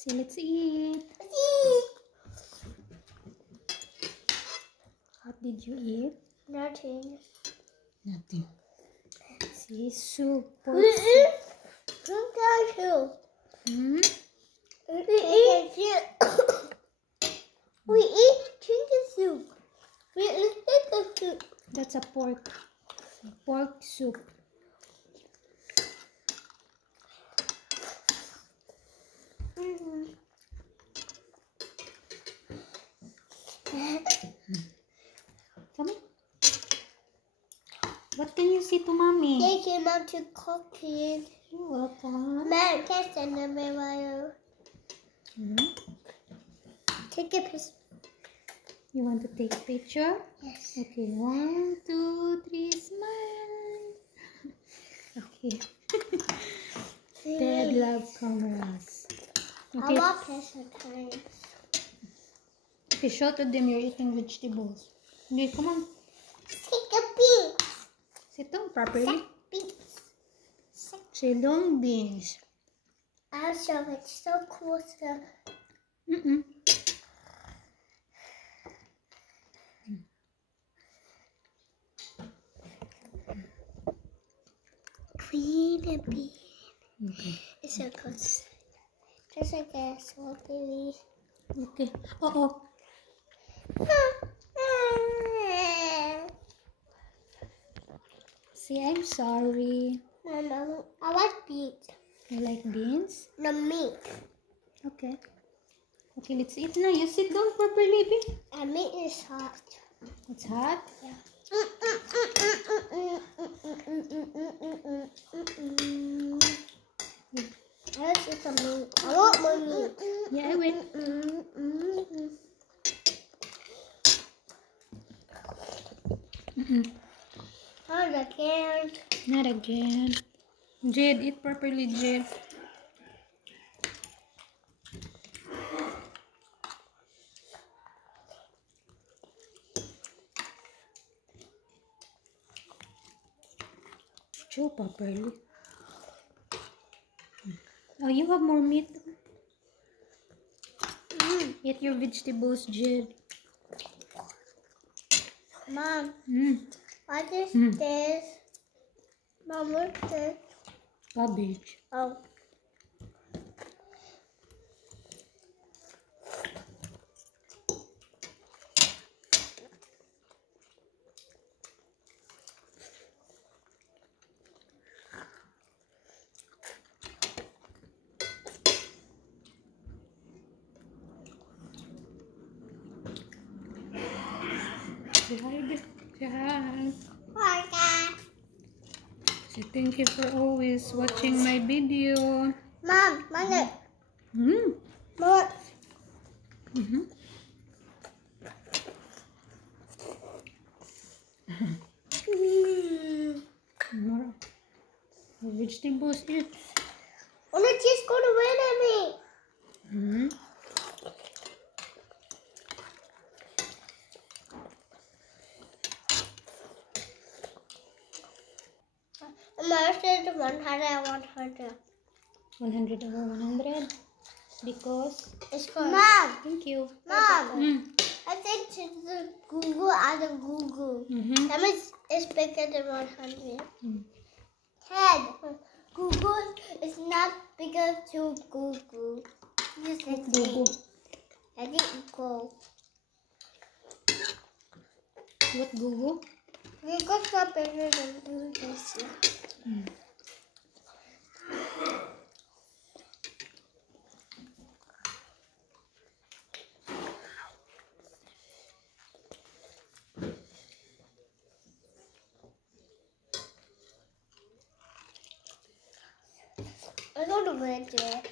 See, let's eat. What did you eat? Nothing. Nothing. See, soup. We eat soup. Hmm? We eat chicken soup. We eat chicken soup. That's a pork soup. Come on. What can you say to mommy? Thank you, Mom, to cooking. You're welcome. Mom, catch the number one. Take a piece. You want to take a picture? Yes. Okay, 1, 2, 3, smile. Okay. Dad love cameras. I Okay. want sometimes. Okay, show to them you're eating vegetables. Okay, come on. Take a piece. Sit down properly. Beans. Say long beans. I'll show it so close. Queen and bean. Okay. It's so close. Just like a small baby. Okay. Oh. Say I'm sorry. Mama, I like beans. You like beans? No meat. Okay. Okay, let's eat now. You sit down properly, babe. And meat is hot. It's hot. Yeah. I see some meat. I want more meat. Yeah, I will. How's I can't. Not again. Jade, eat properly, Jade. Chew properly. Oh, you have more meat. Eat your vegetables, Jade. Mom, what is this? Mom, what's this? Cabbage. Oh. Say hi, babe. Say hi. Hi, Dad. Say thank you for always watching my video. Mom, Mother. More. Vegetables, eat. Oh, the cheese going to win at me. Mom said 100. 100 over 100 because It's good. Mom. thank you. Mom. I think to the Google out of Google. That means it's bigger than 100. Ted, Google is not bigger to Google. Just like Google. I didn't go. What Google? Google's not bigger than Google. I go to bed yet.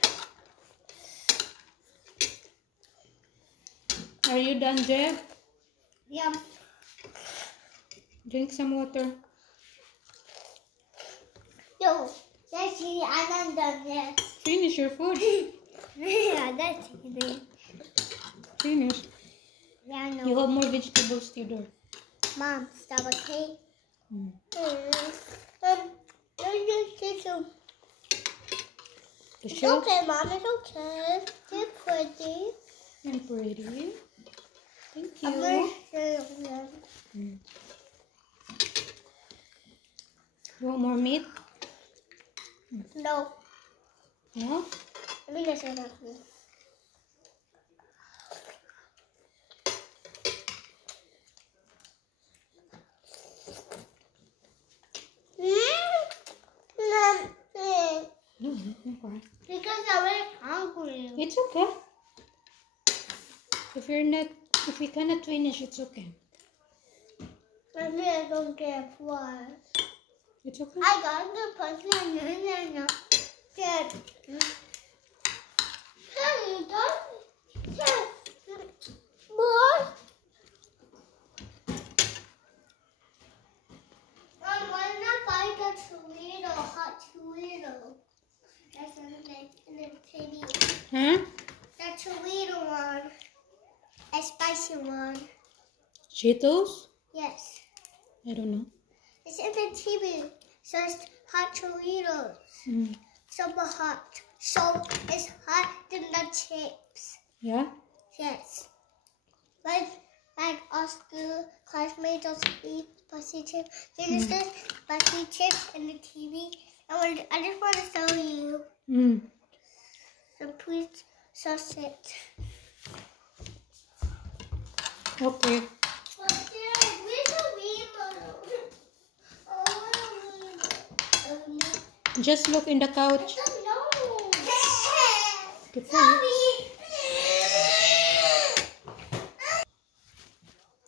Are you done, Jeff? Yeah. Drink some water. Yo, that's it. I'm not done yet. Finish your food. Yeah, that's it. Finish. Yeah, I know. You have more vegetables, Theodore. Mom, stop, okay? Mm. Let's just take some. To It's show okay, Mom. It's okay. You're pretty. and pretty. Thank I'm you. gonna show them. You want more meat? No. No? Let me just show them. No, okay. Because I'm very hungry. It's okay. If you cannot finish, it's okay. Maybe I don't get flies. It's okay. I got the person. No. Dad. Hey, Dad. Boy. Why not buy the Torito, hot Torito? That's in the TV. Huh? The Torito one. A spicy one. Cheetos? Yes. I don't know. It's in the TV. So it's hot Doritos. Mm. Super hot. So it's hot than the chips. Yeah? Yes. Like Oscar classmates also eat spicy chips. Finish this spicy chips in the TV. I just want to show you. Mm. So please sauce it. Okay. Just look in the couch.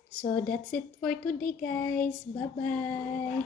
So that's it for today, guys. Bye-bye.